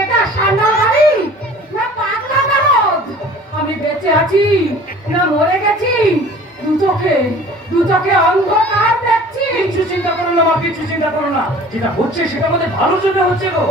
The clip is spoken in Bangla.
এটা সান্নাল বাড়ি না পাগলা গারদ? আমি বেঁচে আছি না মরে গেছি? দু চোখে অন্ধকার দেখছি। কিছু চিন্তা করো না মা, কিছু চিন্তা করো না। যেটা হচ্ছে সেটা আমাদের ভালোর জন্য হচ্ছে গো।